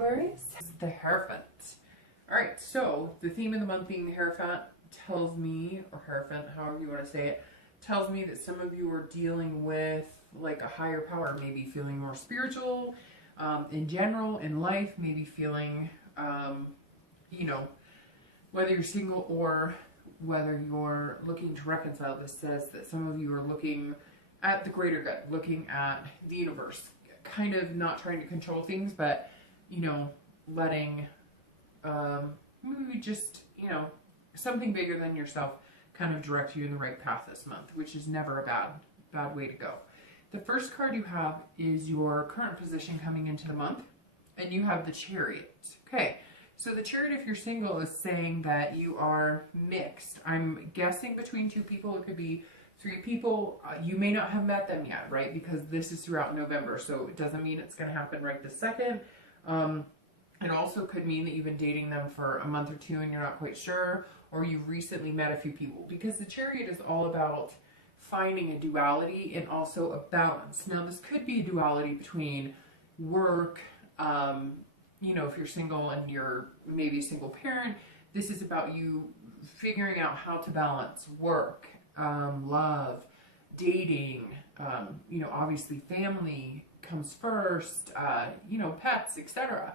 Aquarius. The Hierophant. Alright, so the theme of the month being the Hierophant tells me, or Hierophant, however you want to say it, tells me that some of you are dealing with like a higher power, maybe feeling more spiritual in general, in life, maybe feeling, you know, whether you're single or whether you're looking to reconcile. This says that some of you are looking at the greater good, looking at the universe, kind of not trying to control things, but, you know, letting maybe just, you know, something bigger than yourself kind of direct you in the right path this month, which is never a bad way to go. The first card you have is your current position coming into the month, and you have the Chariot. Okay, so the Chariot, if you're single, is saying that you are mixed. I'm guessing between two people. It could be three people. You may not have met them yet, right? Because this is throughout November, so it doesn't mean it's going to happen right this second. It also could mean that you've been dating them for a month or two and you're not quite sure, or you've recently met a few people, because the Chariot is all about finding a duality and also a balance. Now, this could be a duality between work, you know, if you're single and you're maybe a single parent, this is about you figuring out how to balance work, love, dating, you know, obviously family comes first, you know, pets, etc.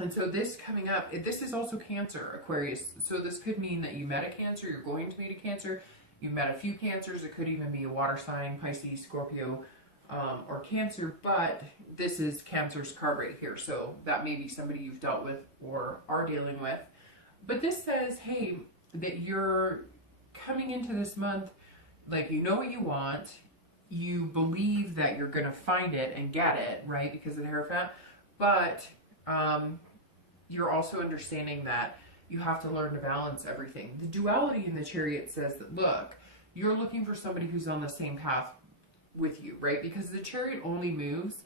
And so this coming up, this is also Cancer, Aquarius. So this could mean that you met a Cancer, you're going to meet a Cancer, you met a few Cancers. It could even be a water sign, Pisces, Scorpio, or Cancer, but this is Cancer's card right here. So that may be somebody you've dealt with or are dealing with. But this says, hey, that you're coming into this month, like, you know what you want, you believe that you're going to find it and get it, right, because of the Hierophant, but you're also understanding that you have to learn to balance everything. The duality in the Chariot says that, look, you're looking for somebody who's on the same path with you, right? Because the Chariot only moves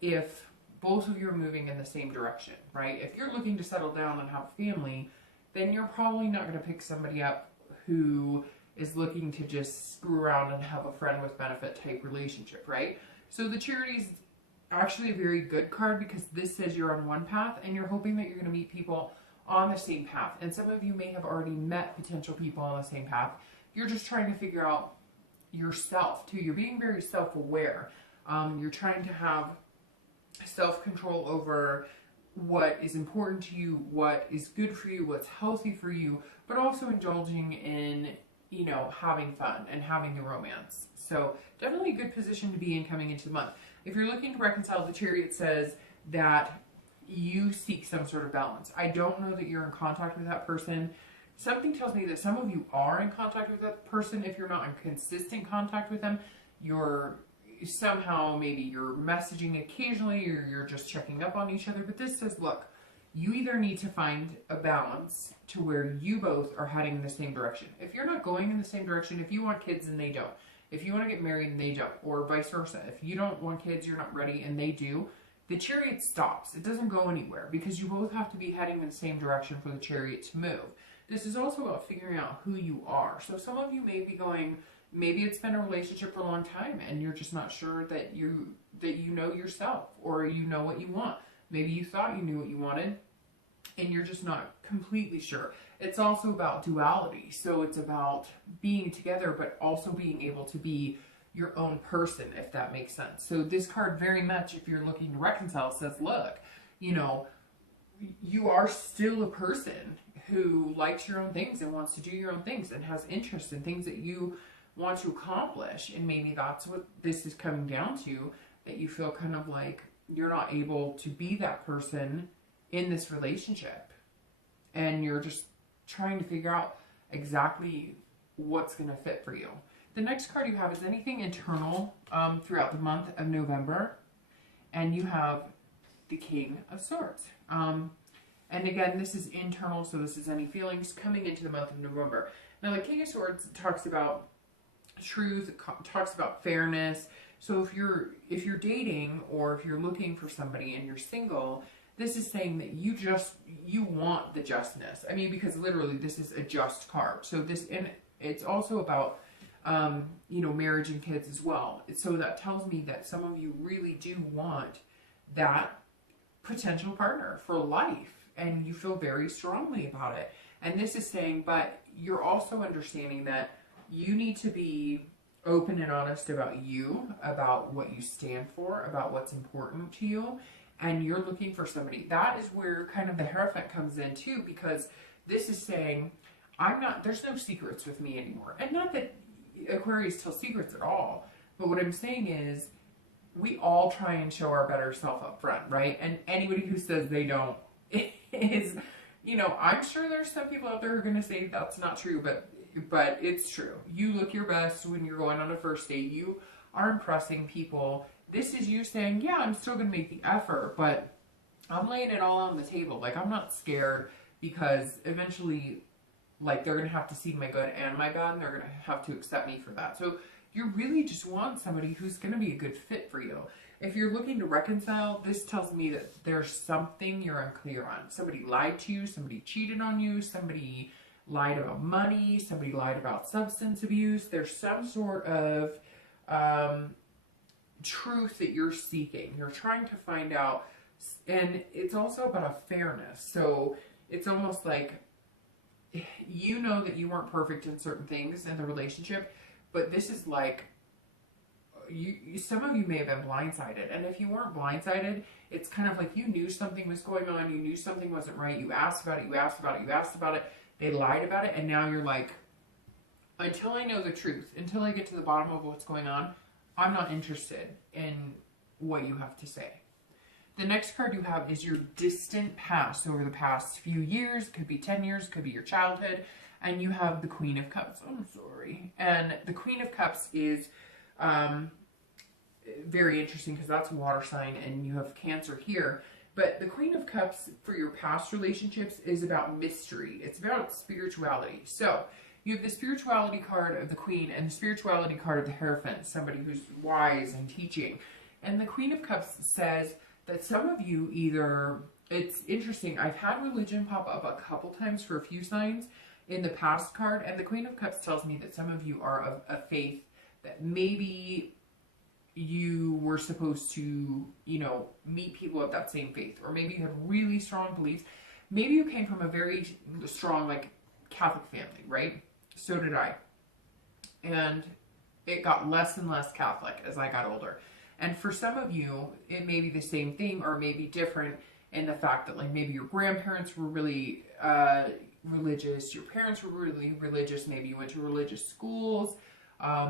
if both of you are moving in the same direction, right? If you're looking to settle down and have a family, then you're probably not going to pick somebody up who is looking to just screw around and have a friend with benefit type relationship, right? So the Chariot is actually a very good card, because this says you're on one path and you're hoping that you're going to meet people on the same path. And some of you may have already met potential people on the same path. You're just trying to figure out yourself too. You're being very self-aware. You're trying to have self-control over what is important to you, what is good for you, what's healthy for you, but also indulging in, you know, having fun and having the romance. So definitely a good position to be in coming into the month. If you're looking to reconcile, the Chariot says that you seek some sort of balance. I don't know that you're in contact with that person. Something tells me that some of you are in contact with that person. If you're not in consistent contact with them, you're somehow, maybe you're messaging occasionally, or you're just checking up on each other. But this says, look, you either need to find a balance to where you both are heading in the same direction. If you're not going in the same direction, if you want kids and they don't, if you want to get married and they don't, or vice versa, if you don't want kids, you're not ready, and they do, the Chariot stops. It doesn't go anywhere, because you both have to be heading in the same direction for the Chariot to move. This is also about figuring out who you are. So some of you may be going, maybe it's been a relationship for a long time and you're just not sure that you know yourself, or you know what you want. Maybe you thought you knew what you wanted and you're just not completely sure. It's also about duality. So it's about being together, but also being able to be your own person, if that makes sense. So this card very much, if you're looking to reconcile, says, look, you know, you are still a person who likes your own things and wants to do your own things and has interest in things that you want to accomplish. And maybe that's what this is coming down to, that you feel kind of like you're not able to be that person in this relationship. And you're just trying to figure out exactly what's going to fit for you. The next card you have is anything internal throughout the month of November. And you have the King of Swords. And again, this is internal, so this is any feelings coming into the month of November. Now, the King of Swords talks about truth, talks about fairness. So if you're dating, or if you're looking for somebody and you're single, this is saying that you want the justness. I mean, because literally this is a just card. So this, and it's also about, you know, marriage and kids as well. So that tells me that some of you really do want that potential partner for life, and you feel very strongly about it. And this is saying, but you're also understanding that you need to be open and honest about you, about what you stand for, about what's important to you, and you're looking for somebody. That is where kind of the Hierophant comes in too, because this is saying, there's no secrets with me anymore. And not that Aquarius tells secrets at all, but what I'm saying is, we all try and show our better self up front, right? And anybody who says they don't is, I'm sure there's some people out there who are going to say that's not true, but it's true. You look your best when you're going on a first date. You are impressing people. This is you saying, yeah, I'm still going to make the effort, but I'm laying it all on the table. Like, I'm not scared, because eventually, like, they're going to have to see my good and my bad, and they're going to have to accept me for that. So you really just want somebody who's going to be a good fit for you. If you're looking to reconcile, this tells me that there's something you're unclear on. Somebody lied to you, somebody cheated on you, somebody lied about money, somebody lied about substance abuse. There's some sort of truth that you're seeking. You're trying to find out, and it's also about a fairness. So it's almost like, you know that you weren't perfect in certain things in the relationship, but this is like, some of you may have been blindsided. And if you weren't blindsided, it's kind of like you knew something was going on, you knew something wasn't right, you asked about it, you asked about it, you asked about it, they lied about it, and now you're like, until I know the truth, until I get to the bottom of what's going on, I'm not interested in what you have to say. The next card you have is your distant past, over the past few years. Could be 10 years, could be your childhood. And you have the Queen of Cups. I'm sorry. And the Queen of Cups is very interesting, because that's a water sign, and you have Cancer here. But the Queen of Cups for your past relationships is about mystery. It's about spirituality. So you have the spirituality card of the Queen and the spirituality card of the Hierophant, somebody who's wise and teaching. And the Queen of Cups says that some of you it's interesting, I've had religion pop up a couple times for a few signs in the past card, and the Queen of Cups tells me that some of you are of a faith that maybe you were supposed to, meet people of that same faith, or maybe you have really strong beliefs. Maybe you came from a very strong, like, Catholic family, right? So did I. And it got less and less Catholic as I got older. And for some of you, it may be the same thing, or maybe different in the fact that, like, maybe your grandparents were really religious, your parents were really religious, maybe you went to religious schools,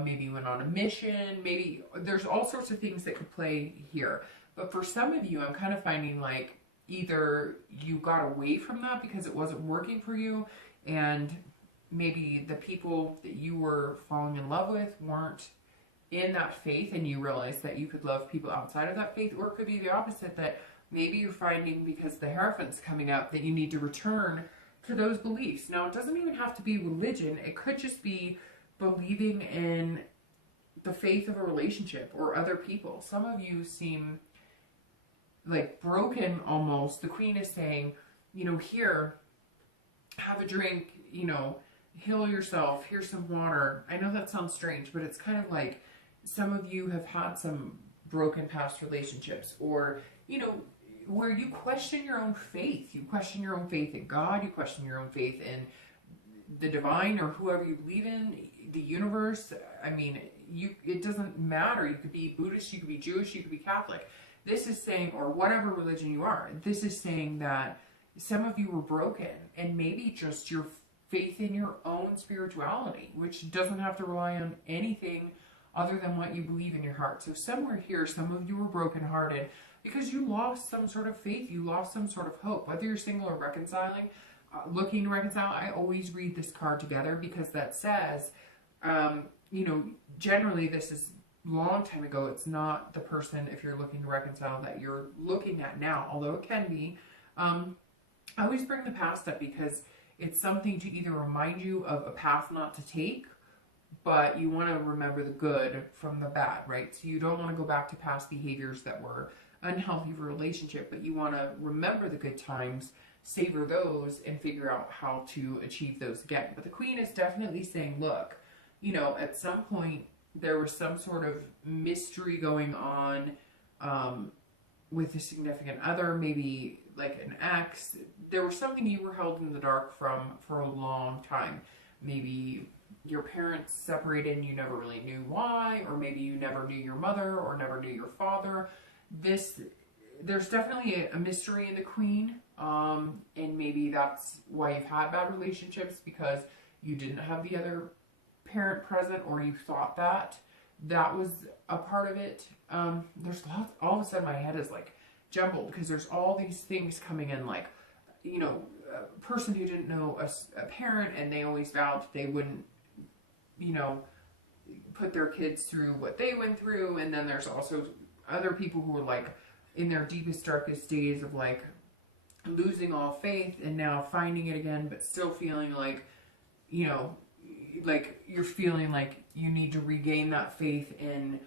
maybe you went on a mission, maybe there's all sorts of things that could play here. But for some of you, I'm kind of finding like either you got away from that because it wasn't working for you, and maybe the people that you were falling in love with weren't in that faith, and you realized that you could love people outside of that faith. Or it could be the opposite, that maybe you're finding, because the Hierophant's coming up, that you need to return to those beliefs. Now, it doesn't even have to be religion. It could just be believing in the faith of a relationship or other people. Some of you seem like broken almost. The Queen is saying, here, have a drink, heal yourself, here's some water. I know that sounds strange, but it's kind of like some of you have had some broken past relationships, or, where you question your own faith. You question your own faith in God, you question your own faith in the divine, or whoever you believe in, the universe. I mean, it doesn't matter. You could be Buddhist, you could be Jewish, you could be Catholic. This is saying, or whatever religion you are, this is saying that some of you were broken, and maybe just your faith in your own spirituality, which doesn't have to rely on anything other than what you believe in your heart. So somewhere here, some of you were brokenhearted because you lost some sort of faith, you lost some sort of hope. Whether you're single or reconciling, looking to reconcile, I always read this card together, because that says, generally this is a long time ago. It's not the person, if you're looking to reconcile, that you're looking at now, although it can be. I always bring the past up because it's something to either remind you of a path not to take, but you want to remember the good from the bad, right? So you don't want to go back to past behaviors that were unhealthy for a relationship, but you want to remember the good times, savor those, and figure out how to achieve those again. But the Queen is definitely saying, look, at some point there was some sort of mystery going on with a significant other, maybe like an ex. There was something you were held in the dark from for a long time. Maybe your parents separated and you never really knew why, or maybe you never knew your mother or never knew your father. There's definitely a mystery in the Queen, and maybe that's why you've had bad relationships, because you didn't have the other parent present, or you thought that was a part of it. There's lots, all of a sudden my head is like jumbled, because there's all these things coming in, like, you know, a person who didn't know a parent, and they always vowed that they wouldn't, you know, put their kids through what they went through. And then there's also other people who were like in their deepest, darkest days of like losing all faith and now finding it again, but still feeling like, you know, like you're feeling like you need to regain that faith in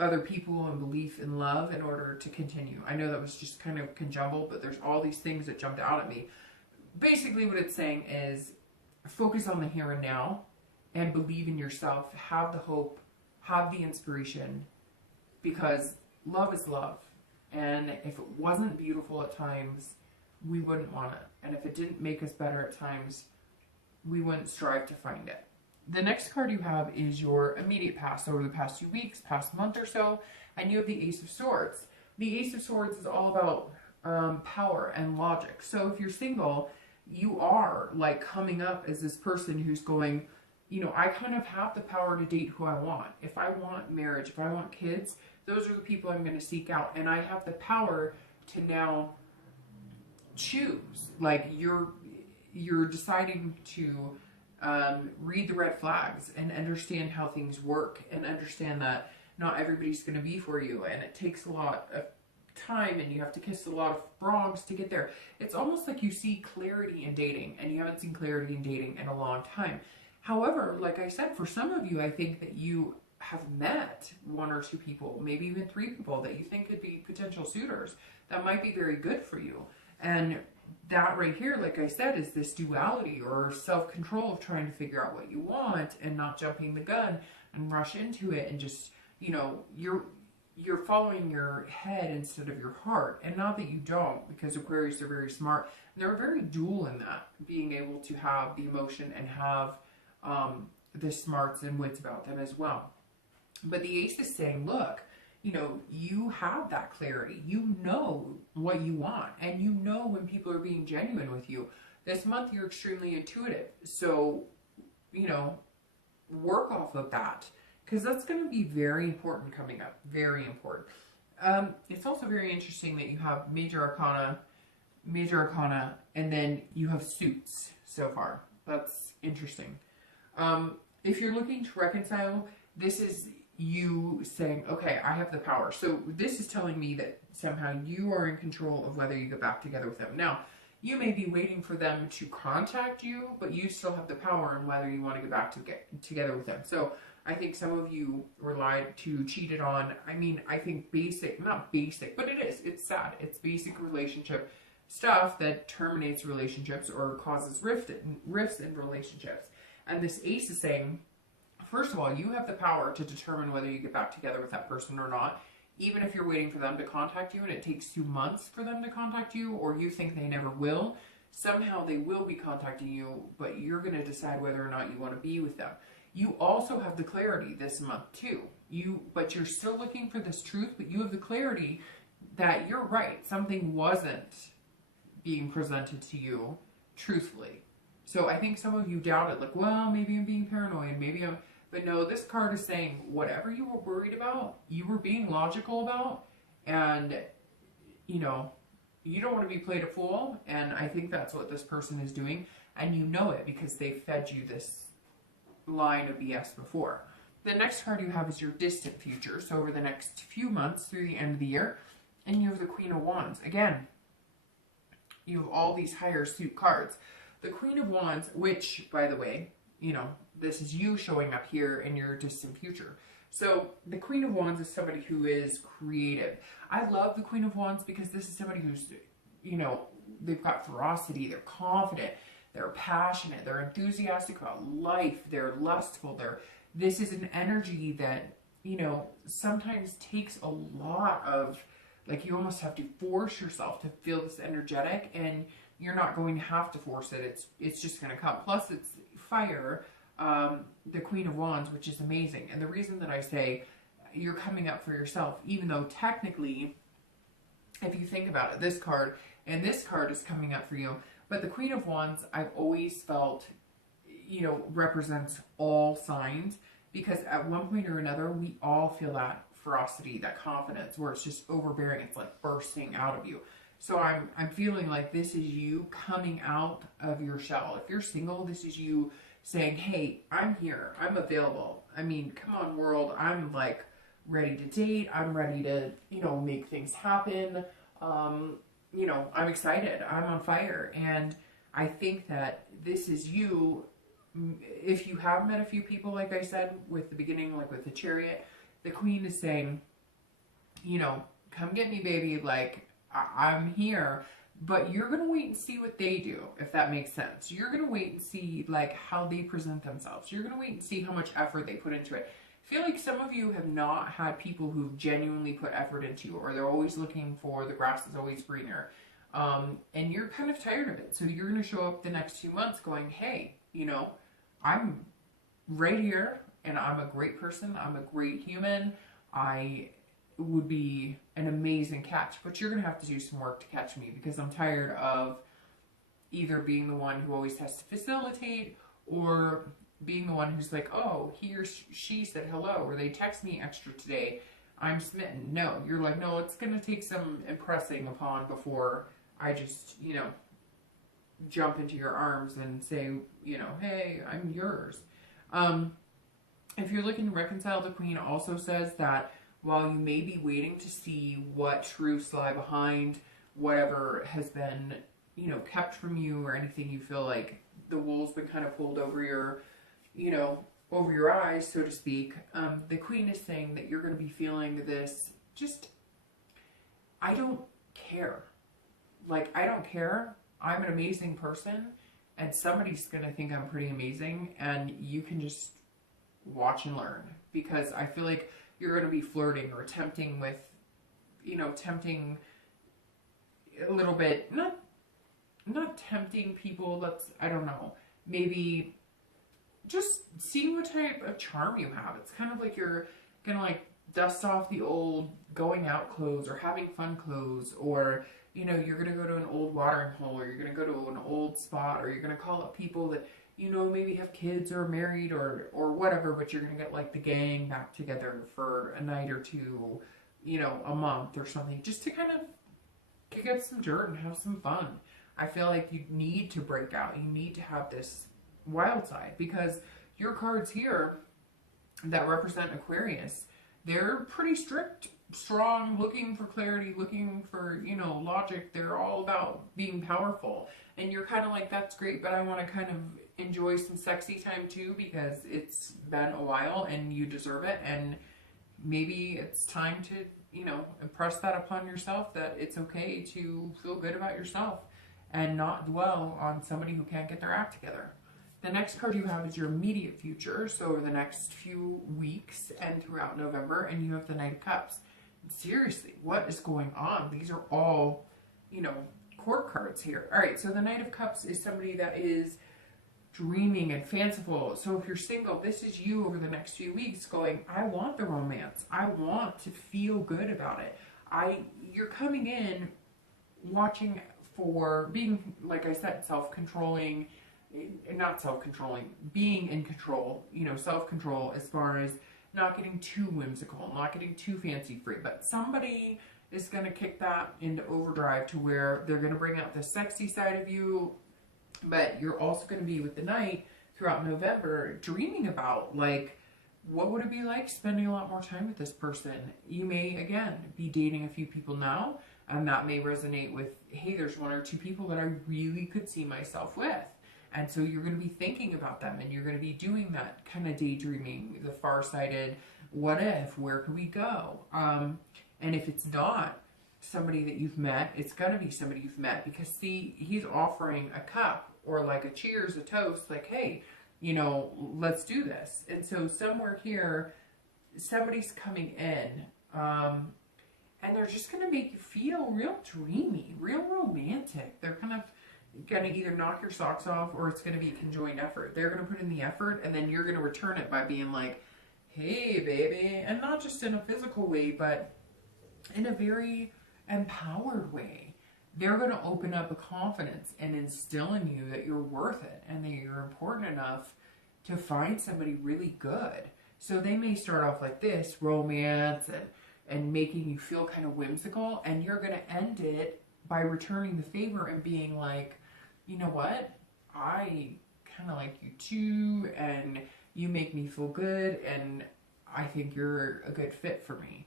other people and belief in love in order to continue. I know that was just kind of conjumbled, but there's all these things that jumped out at me. Basically what it's saying is focus on the here and now and believe in yourself, have the hope, have the inspiration, because love is love. And if it wasn't beautiful at times, we wouldn't want it. And if it didn't make us better at times, we wouldn't strive to find it. The next card you have is your immediate past, over the past few weeks, past month or so, and you have the Ace of Swords. The Ace of Swords is all about power and logic. So if you're single, you are like coming up as this person who's going, you know, I kind of have the power to date who I want. If I want marriage, if I want kids, those are the people I'm going to seek out. And I have the power to now choose. Like you're deciding to read the red flags and understand how things work, and understand that not everybody's going to be for you, and it takes a lot of time, and you have to kiss a lot of frogs to get there. It's almost like you see clarity in dating, and you haven't seen clarity in dating in a long time. However, like I said, for some of you, I think that you have met one or two people, maybe even three people that you think could be potential suitors that might be very good for you. And that right here, like I said, is this duality or self-control of trying to figure out what you want and not jumping the gun and rush into it, and just, you know, you're following your head instead of your heart. And not that you don't, because Aquarius are very smart, and they're very dual in that, being able to have the emotion and have the smarts and wits about them as well. But the Ace is saying, look, you know, you have that clarity. You know what you want, and you know when people are being genuine with you. This month, you're extremely intuitive. So, you know, work off of that, because that's going to be very important coming up. Very important. It's also very interesting that you have Major Arcana, and then you have Suits so far. That's interesting. If you're looking to reconcile, this is you saying, okay, I have the power. So this is telling me that somehow you are in control of whether you get back together with them. Now, you may be waiting for them to contact you, but you still have the power on whether you want to get back together with them. So I think some of you were lied to, cheated on. I mean, I think not basic, but it's sad. It's basic relationship stuff that terminates relationships or causes rifts in relationships. And this Ace is saying, first of all, you have the power to determine whether you get back together with that person or not, even if you're waiting for them to contact you and it takes 2 months for them to contact you, or you think they never will. Somehow they will be contacting you, but you're going to decide whether or not you want to be with them. You also have the clarity this month too. But you're still looking for this truth, but you have the clarity that you're right. Something wasn't being presented to you truthfully. So I think some of you doubted, like, well, maybe I'm being paranoid, but no, this card is saying whatever you were worried about, you were being logical about, and, you know, you don't want to be played a fool, and I think that's what this person is doing, and you know it because they fed you this line of BS before. The next card you have is your distant future, so over the next few months through the end of the year, and you have the Queen of Wands. Again, you have all these higher suit cards. The Queen of Wands, which, by the way, you know, this is you showing up here in your distant future. So the Queen of Wands is somebody who is creative. I love the Queen of Wands because this is somebody who's, you know, they've got ferocity, they're confident, they're passionate, they're enthusiastic about life, they're lustful, this is an energy that, you know, sometimes takes a lot of Like you almost have to force yourself to feel this energetic, and you're not going to have to force it. It's just going to come. Plus, it's fire, the Queen of Wands, which is amazing. And the reason that I say you're coming up for yourself, even though technically, if you think about it, this card and this card is coming up for you. But the Queen of Wands, I've always felt, you know, represents all signs, because at one point or another, we all feel that ferocity, that confidence, where it's just overbearing. It's like bursting out of you. So I'm feeling like this is you coming out of your shell. If you're single, this is you saying, hey, I'm here. I'm available. I mean, come on, world. I'm like ready to date. I'm ready to, you know, make things happen. You know, I'm excited. I'm on fire. And I think that this is you. If you have met a few people, like I said, with the beginning, like with the Chariot, the Queen is saying, you know, come get me, baby. Like, I'm here. But you're going to wait and see what they do, if that makes sense. You're going to wait and see, like, how they present themselves. You're going to wait and see how much effort they put into it. I feel like some of you have not had people who've genuinely put effort into you, or they're always looking for the grass is always greener. And you're kind of tired of it. So you're going to show up the next 2 months going, hey, you know, I'm right here, and I'm a great person. I'm a great human. I would be an amazing catch, but you're going to have to do some work to catch me, because I'm tired of either being the one who always has to facilitate, or being the one who's like, oh, he or she said hello, or they text me extra today, I'm smitten. No, you're like, no, it's going to take some impressing upon before I just, you know, jump into your arms and say, you know, hey, I'm yours. If you're looking to reconcile, the Queen also says that while you may be waiting to see what truths lie behind whatever has been, you know, kept from you, or anything you feel like the wool's been kind of pulled over your, you know, over your eyes, so to speak, the Queen is saying that you're going to be feeling this, just, I don't care. Like, I don't care. I'm an amazing person, and somebody's going to think I'm pretty amazing, and you can just watch and learn. Because I feel like you're going to be flirting or tempting with, you know, tempting a little bit, not tempting people, that's, I don't know, maybe just seeing what type of charm you have. It's kind of like you're going to like dust off the old going out clothes, or having fun clothes, or, you know, you're going to go to an old watering hole, or you're going to go to an old spot, or you're going to call up people that, you know, maybe have kids or married or whatever, but you're going to get like the gang back together for a night or two, you know, a month or something, just to kind of kick up some dirt and have some fun. I feel like you need to break out. You need to have this wild side, because your cards here that represent Aquarius, they're pretty strict, strong, looking for clarity, looking for, you know, logic. They're all about being powerful. And you're kind of like, that's great, but I want to kind of enjoy some sexy time too, because it's been a while and you deserve it. And maybe it's time to, you know, impress that upon yourself, that it's okay to feel good about yourself and not dwell on somebody who can't get their act together. The next card you have is your immediate future, so over the next few weeks and throughout November, and you have the Knight of Cups. Seriously, what is going on? These are all, you know, court cards here. All right, so the Knight of Cups is somebody that is dreaming and fanciful. So if you're single, this is you over the next few weeks going, I want the romance. I want to feel good about it. You're coming in watching for being, like I said, self-controlling, not self-controlling, being in control, you know, self-control as far as not getting too whimsical, not getting too fancy-free. But somebody is going to kick that into overdrive to where they're going to bring out the sexy side of you, but you're also going to be with the Knight throughout November dreaming about, like, what would it be like spending a lot more time with this person? You may, again, be dating a few people now, and that may resonate with, hey, there's one or two people that I really could see myself with. And so you're going to be thinking about them, and you're going to be doing that kind of daydreaming, the far-sighted, what if, where could we go? And if it's not somebody that you've met, it's going to be somebody you've met, because see, he's offering a cup or like a cheers, a toast, like, hey, you know, let's do this. And so somewhere here, somebody's coming in, and they're just going to make you feel real dreamy, real romantic. They're kind of going to either knock your socks off, or it's going to be a conjoined effort. They're going to put in the effort, and then you're going to return it by being like, hey, baby. And not just in a physical way, but in a very empowered way. They're going to open up a confidence and instill in you that you're worth it and that you're important enough to find somebody really good. So they may start off like this, romance and making you feel kind of whimsical, and you're going to end it by returning the favor and being like, you know what? I kind of like you too, and you make me feel good, and I think you're a good fit for me.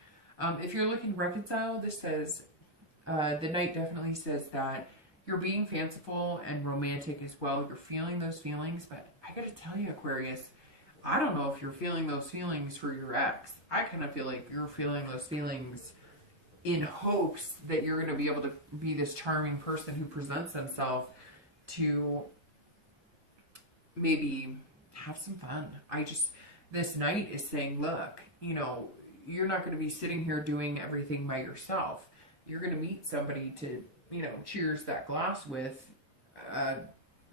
If you're looking to reconcile, this says, the Knight definitely says that you're being fanciful and romantic as well. You're feeling those feelings, but I gotta tell you, Aquarius, I don't know if you're feeling those feelings for your ex. I kind of feel like you're feeling those feelings in hopes that you're going to be able to be this charming person who presents himself to maybe have some fun. This Knight is saying, look, you know, you're not going to be sitting here doing everything by yourself. You're going to meet somebody to, you know, cheers that glass with,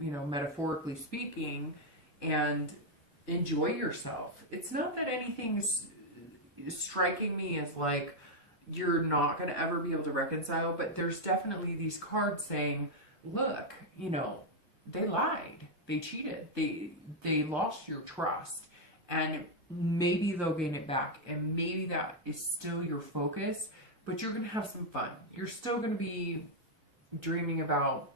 you know, metaphorically speaking, and enjoy yourself. It's not that anything's striking me as like you're not going to ever be able to reconcile, but there's definitely these cards saying, look, you know, they lied, they cheated, they lost your trust, and maybe they'll gain it back, and maybe that is still your focus, but you're going to have some fun. You're still going to be dreaming about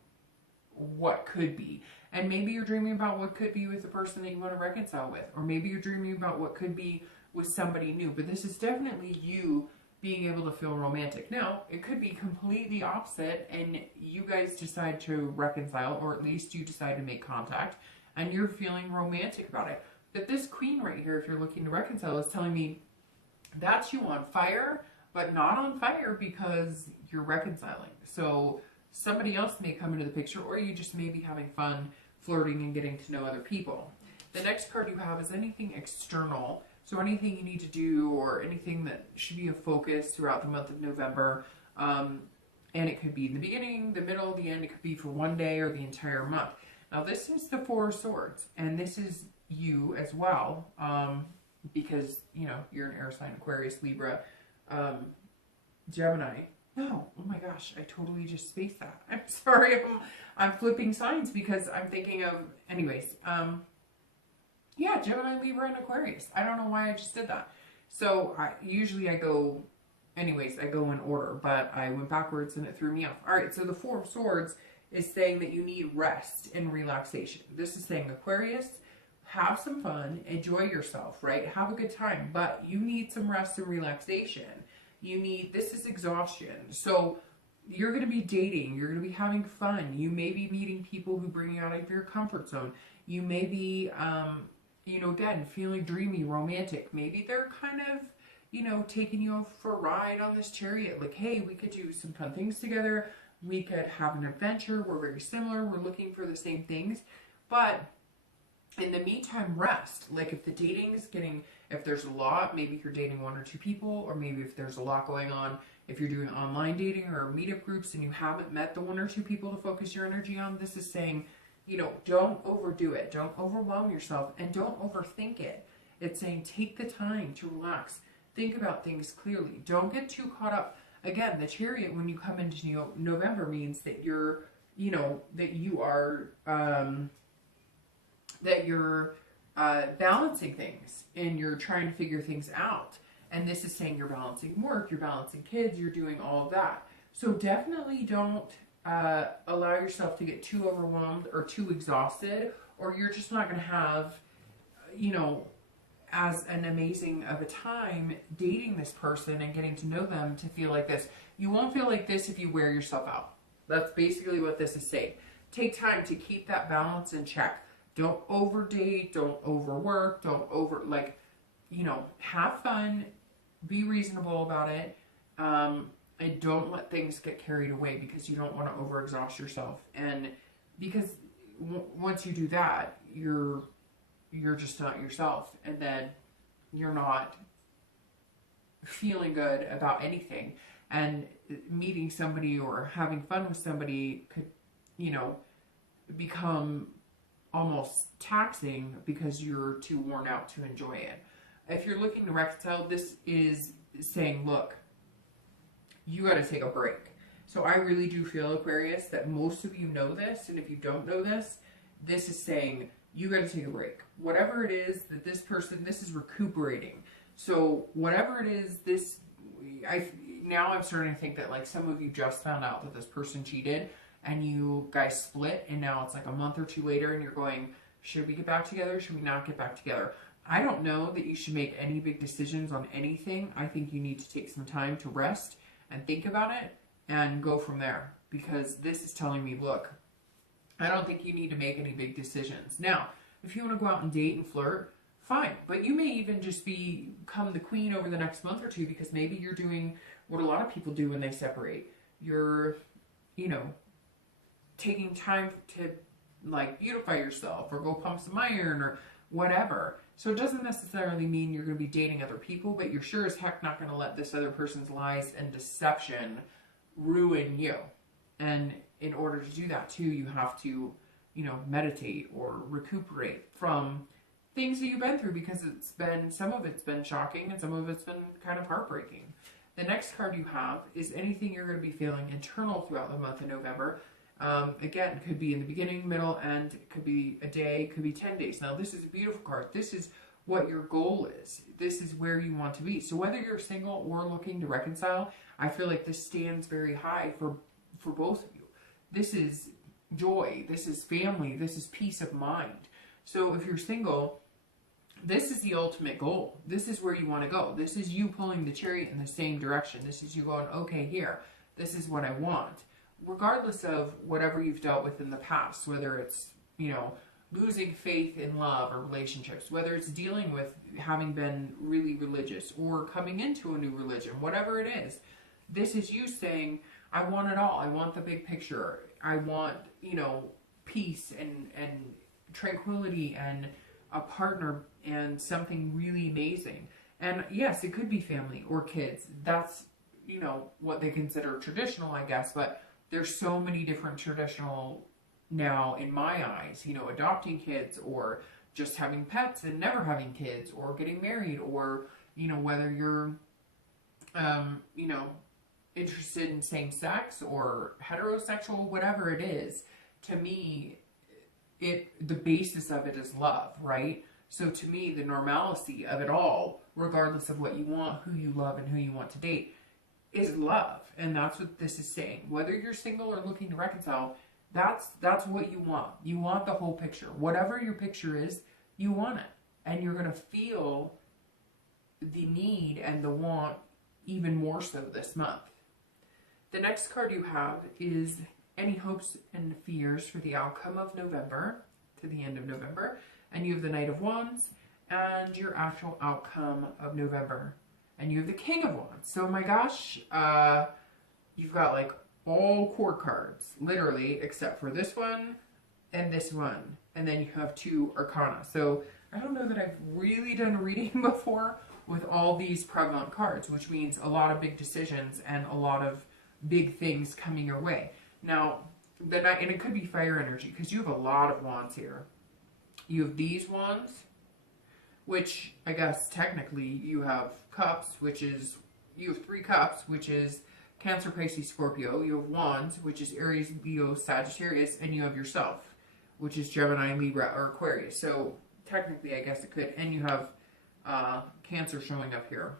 what could be, and maybe you're dreaming about what could be with the person that you want to reconcile with, or maybe you're dreaming about what could be with somebody new. But this is definitely you being able to feel romantic. Now, it could be completely opposite, and you guys decide to reconcile, or at least you decide to make contact, and you're feeling romantic about it. But this Queen right here, if you're looking to reconcile, is telling me that's you on fire, but not on fire because you're reconciling. So somebody else may come into the picture, or you just may be having fun flirting and getting to know other people. The next card you have is anything external. So anything you need to do, or anything that should be a focus throughout the month of November. And it could be in the beginning, the middle, the end. It could be for one day or the entire month. Now this is the Four of Swords, and this is you as well, because, you know, you're an air sign, Aquarius, Libra, Gemini. No, oh my gosh, I totally just spaced that. I'm sorry, I'm flipping signs because I'm thinking of, anyways, yeah, Gemini, Libra, and Aquarius. I don't know why I just did that. So usually I go in order, but I went backwards and it threw me off. All right, so the Four of Swords is saying that you need rest and relaxation. This is saying, Aquarius, have some fun, enjoy yourself, right? Have a good time, but you need some rest and relaxation. This is exhaustion. So you're going to be dating, you're going to be having fun. You may be meeting people who bring you out of your comfort zone. You may be, you know, again, feeling dreamy, romantic. Maybe they're kind of, you know, taking you for a ride on this chariot. Like, hey, we could do some fun things together. We could have an adventure. We're very similar. We're looking for the same things. But in the meantime, rest. Like if the dating is getting, if there's a lot, maybe you're dating one or two people, or maybe if there's a lot going on, if you're doing online dating or meetup groups and you haven't met the one or two people to focus your energy on, this is saying, you know, don't overdo it. Don't overwhelm yourself, and don't overthink it. It's saying take the time to relax. Think about things clearly. Don't get too caught up. Again, the Chariot, when you come into November, means that you're, you know, that you are, balancing things, and you're trying to figure things out. And this is saying you're balancing work, you're balancing kids, you're doing all of that. So definitely don't allow yourself to get too overwhelmed or too exhausted, or you're just not going to have, you know, as an amazing of a time dating this person and getting to know them to feel like this. You won't feel like this if you wear yourself out. That's basically what this is saying. Take time to keep that balance in check. Don't overdate, don't overwork, don't you know, have fun, be reasonable about it, and don't let things get carried away, because you don't want to overexhaust yourself. And because once you do that, you're just not yourself, and then you're not feeling good about anything. And meeting somebody or having fun with somebody could, you know, become almost taxing because you're too worn out to enjoy it. If you're looking to reconcile, this is saying, look, you got to take a break. So I really do feel, Aquarius, that most of you know this, and if you don't know this, this is saying you got to take a break. Whatever it is that this person, this is recuperating. So whatever it is, now I'm starting to think that like some of you just found out that this person cheated and you guys split, and now it's like a month or two later and you're going, should we get back together? Should we not get back together? I don't know that you should make any big decisions on anything. I think you need to take some time to rest and think about it and go from there, because this is telling me, look, I don't think you need to make any big decisions. Now, if you want to go out and date and flirt, fine. But you may even just become the queen over the next month or two, because maybe you're doing what a lot of people do when they separate. You're, you know, taking time to like beautify yourself or go pump some iron or whatever. So it doesn't necessarily mean you're going to be dating other people, but you're sure as heck not going to let this other person's lies and deception ruin you. And in order to do that too, you have to, you know, meditate or recuperate from things that you've been through, because some of it's been shocking and some of it's been kind of heartbreaking. The next card you have is anything you're going to be feeling internal throughout the month of November. Again, could be in the beginning, middle, end. It could be a day, could be 10 days. Now, this is a beautiful card. This is what your goal is. This is where you want to be. So whether you're single or looking to reconcile, I feel like this stands very high for both of you. This is joy. This is family. This is peace of mind. So if you're single, this is the ultimate goal. This is where you want to go. This is you pulling the chariot in the same direction. This is you going, okay, here, this is what I want. Regardless of whatever you've dealt with in the past, whether it's, you know, losing faith in love or relationships, whether it's dealing with having been really religious or coming into a new religion, whatever it is, this is you saying, I want it all. I want the big picture. I want, you know, peace and tranquility and a partner and something really amazing. And yes, it could be family or kids. That's, you know, what they consider traditional, I guess, but there's so many different traditional now in my eyes, you know, adopting kids or just having pets and never having kids or getting married, or, you know, whether you're, you know, interested in same sex or heterosexual, whatever it is. To me, the basis of it is love, right? So to me, the normalcy of it all, regardless of what you want, who you love, and who you want to date, is love. And that's what this is saying. Whether you're single or looking to reconcile, that's what you want. You want the whole picture. Whatever your picture is, you want it. And you're going to feel the need and the want even more so this month. The next card you have is any hopes and fears for the outcome of November to the end of November. And you have the Knight of Wands and your actual outcome of November. And you have the King of Wands. So my gosh, you've got like all court cards, literally, except for this one and this one. And then you have 2 Arcana. So I don't know that I've really done a reading before with all these prevalent cards, which means a lot of big decisions and a lot of big things coming your way. Now, the Knight, and it could be fire energy, because you have a lot of wands here. You have these wands, which I guess technically you have cups, which is, you have 3 cups, which is Cancer, Pisces, Scorpio. You have wands, which is Aries, Leo, Sagittarius, and you have yourself, which is Gemini, Libra, or Aquarius. So technically, I guess it could. And you have Cancer showing up here.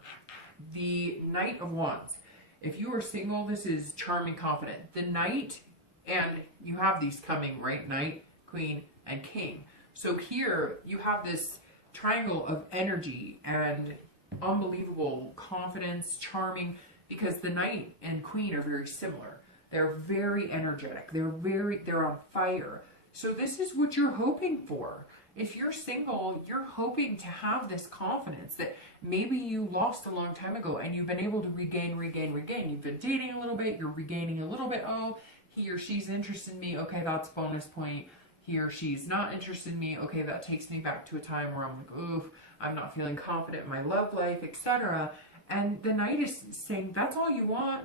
The Knight of Wands. If you are single, this is charming, confident. The Knight, and you have these coming, right? Knight, Queen, and King. So here you have this triangle of energy and unbelievable confidence, charming, because the Knight and Queen are very similar. They're very energetic. They're on fire. So this is what you're hoping for. If you're single, you're hoping to have this confidence that maybe you lost a long time ago and you've been able to regain. You've been dating a little bit, you're regaining a little bit. Oh, he or she's interested in me. Okay, that's bonus point. He or she's not interested in me. Okay, that takes me back to a time where I'm like, oof, I'm not feeling confident in my love life, etc. And the Knight is saying, that's all you want.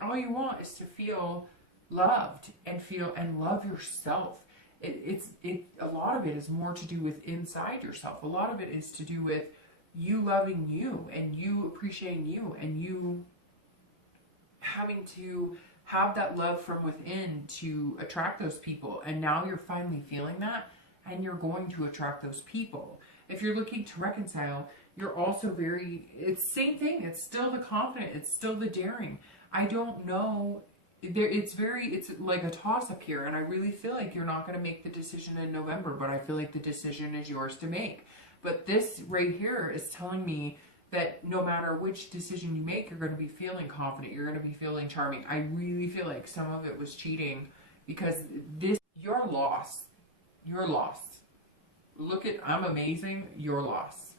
All you want is to feel loved and love yourself. A lot of it is more to do with inside yourself. A lot of it is to do with you loving you and you appreciating you and you having to have that love from within to attract those people. And now you're finally feeling that and you're going to attract those people. If you're looking to reconcile, you're also it's same thing. It's still the confident. It's still the daring. I don't know. It's like a toss up here. And I really feel like you're not going to make the decision in November, but I feel like the decision is yours to make. But this right here is telling me that no matter which decision you make, you're going to be feeling confident. You're going to be feeling charming. I really feel like some of it was cheating because you're lost. You're lost. Look at, I'm amazing. You're lost.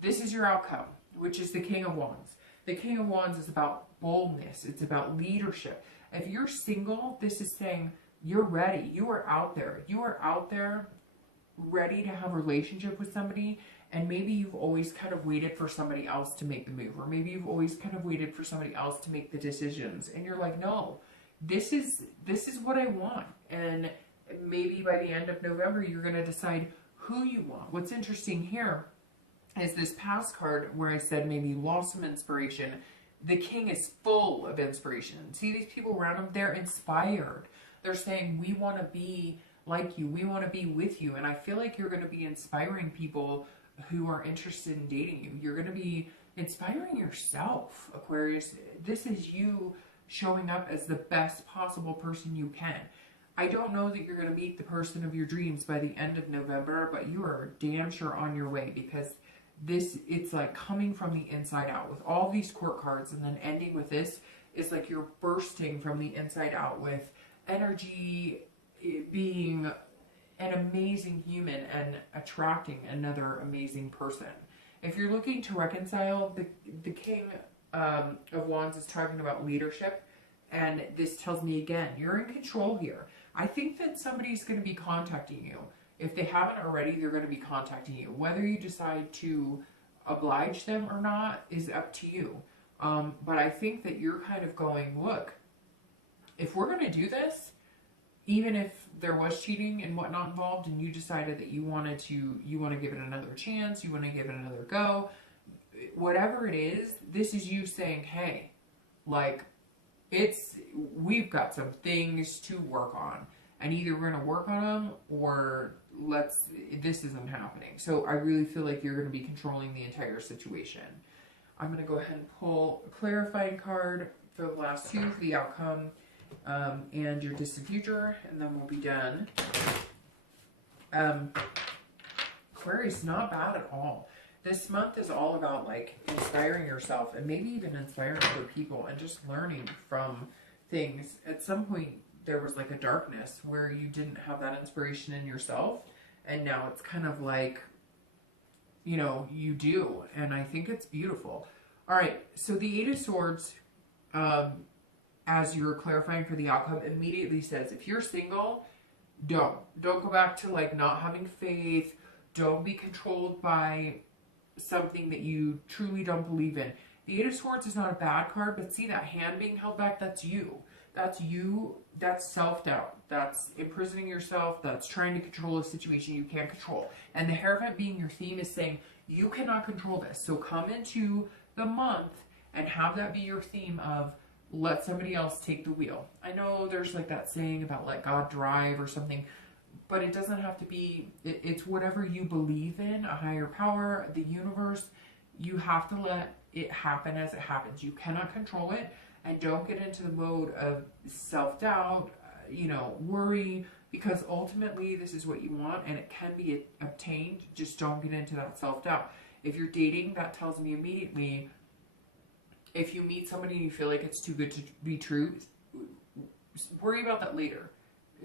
This is your outcome, which is the King of Wands. The King of Wands is about boldness. It's about leadership. If you're single, this is saying you're ready. You are out there. You are out there ready to have a relationship with somebody. And maybe you've always kind of waited for somebody else to make the move. Or maybe you've always kind of waited for somebody else to make the decisions. And you're like, no, this is what I want. And maybe by the end of November, you're going to decide who you want. What's interesting here is this past card where I said maybe you lost some inspiration. The King is full of inspiration. See these people around him? They're inspired. They're saying, we want to be like you. We want to be with you. And I feel like you're going to be inspiring people who are interested in dating you. You're going to be inspiring yourself, Aquarius. This is you showing up as the best possible person you can. I don't know that you're going to meet the person of your dreams by the end of November, but you are damn sure on your way because it's like coming from the inside out with all these court cards, and then ending with this is like you're bursting from the inside out with energy, being an amazing human and attracting another amazing person. If you're looking to reconcile, the King of Wands is talking about leadership, and this tells me again, you're in control here. I think that somebody's going to be contacting you. If they haven't already, they're going to be contacting you. Whether you decide to oblige them or not is up to you. But I think that you're kind of going, look, if we're going to do this, even if there was cheating and whatnot involved, and you decided that you want to give it another chance, you want to give it another go, whatever it is, this is you saying, hey, like, we've got some things to work on, and either we're going to work on them or this isn't happening. So I really feel like you're going to be controlling the entire situation. I'm going to go ahead and pull a clarifying card for the last two for the outcome and your distant future, and then we'll be done. Aquarius, not bad at all. This month is all about like inspiring yourself and maybe even inspiring other people and just learning from things. At some point there was like a darkness where you didn't have that inspiration in yourself, and now it's kind of like, you know, you do, and I think it's beautiful. All right, so the Eight of Swords, as you're clarifying for the outcome, immediately says, if you're single, don't go back to like not having faith. Don't be controlled by something that you truly don't believe in. The Eight of Swords is not a bad card, but see that hand being held back? That's you. That's you. That's self-doubt. That's imprisoning yourself. That's trying to control a situation you can't control. And the Hierophant being your theme is saying, you cannot control this. So come into the month and have that be your theme of, let somebody else take the wheel. I know there's like that saying about let God drive or something, but it doesn't have to be, it's whatever you believe in, a higher power, the universe. You have to let it happen as it happens. You cannot control it, and don't get into the mode of self-doubt, worry, because ultimately this is what you want and it can be obtained. Just don't get into that self-doubt. If you're dating, that tells me immediately, if you meet somebody and you feel like it's too good to be true, worry about that later.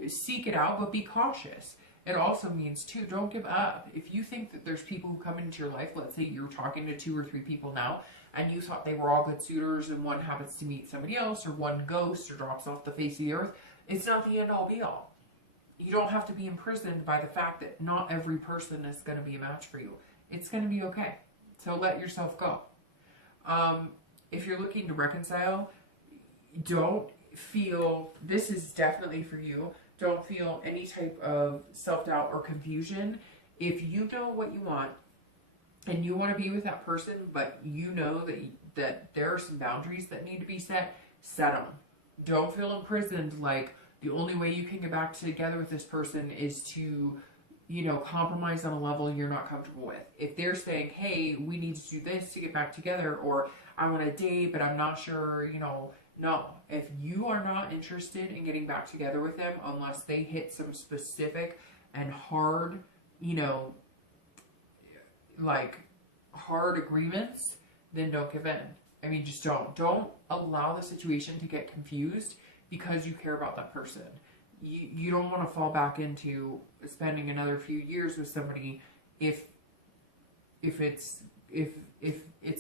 Seek it out, but be cautious. It also means, too, don't give up. If you think that there's people who come into your life, let's say you're talking to 2 or 3 people now, and you thought they were all good suitors, and one happens to meet somebody else, or one ghosts or drops off the face of the earth, it's not the end-all be-all. You don't have to be imprisoned by the fact that not every person is going to be a match for you. It's going to be okay. So let yourself go. If you're looking to reconcile, don't feel, this is definitely for you, don't feel any type of self-doubt or confusion. If you know what you want and you want to be with that person, but you know that there are some boundaries that need to be set them. Don't feel imprisoned like the only way you can get back together with this person is to, you know, compromise on a level you're not comfortable with. If they're saying, hey, we need to do this to get back together, or I want to date, but I'm not sure, you know, no. If you are not interested in getting back together with them, unless they hit some specific and hard, you know, like hard agreements, then don't give in. I mean, just don't. Don't allow the situation to get confused because you care about that person. You don't want to fall back into spending another few years with somebody if it's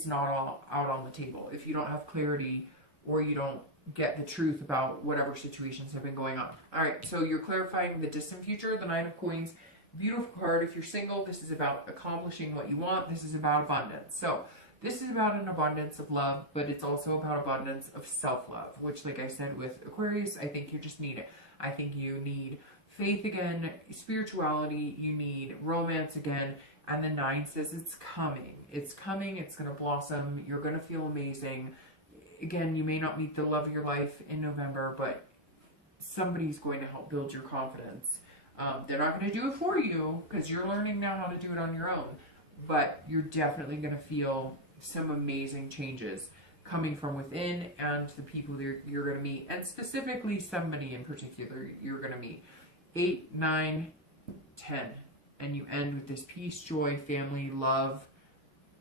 not all out on the table, if you don't have clarity or you don't get the truth about whatever situations have been going on. All right, so you're clarifying the distant future, the Nine of Coins. Beautiful card. If you're single, this is about accomplishing what you want. This is about abundance. So this is about an abundance of love, but it's also about abundance of self-love, which, like I said with Aquarius, I think you just need it. I think you need faith again, spirituality, you need romance again, and the 9 says it's coming. It's coming, it's going to blossom, you're going to feel amazing. Again, you may not meet the love of your life in November, but somebody's going to help build your confidence. They're not going to do it for you because you're learning now how to do it on your own, but you're definitely going to feel some amazing changes coming from within and the people you're going to meet, and specifically somebody in particular you're going to meet. 8, 9, 10, and you end with this peace, joy, family, love,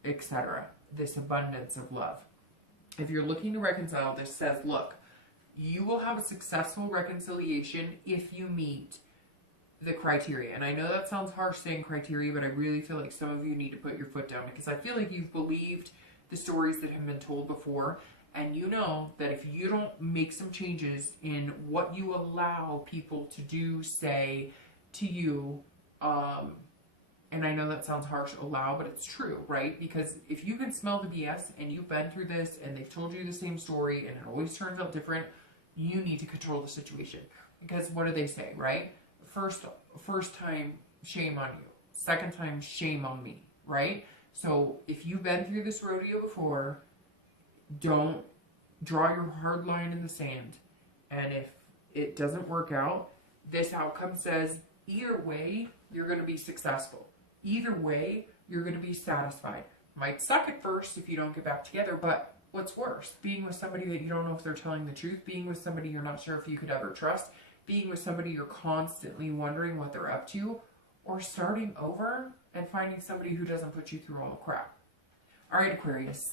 etc. This abundance of love. If you're looking to reconcile, this says, look, you will have a successful reconciliation if you meet the criteria. And I know that sounds harsh saying criteria, but I really feel like some of you need to put your foot down, because I feel like you've believed the stories that have been told before, and you know that if you don't make some changes in what you allow people to do, say to you, and I know that sounds harsh, allow, but it's true, right? Because if you can smell the BS and you've been through this and they've told you the same story and it always turns out different, you need to control the situation. Because what do they say, right? First time, shame on you. Second time, shame on me, right? So if you've been through this rodeo before, don't draw your hard line in the sand. And if it doesn't work out, this outcome says either way, you're going to be successful. Either way, you're going to be satisfied. Might suck at first if you don't get back together, but what's worse? Being with somebody that you don't know if they're telling the truth, being with somebody you're not sure if you could ever trust, being with somebody you're constantly wondering what they're up to, or starting over and finding somebody who doesn't put you through all the crap. All right, Aquarius.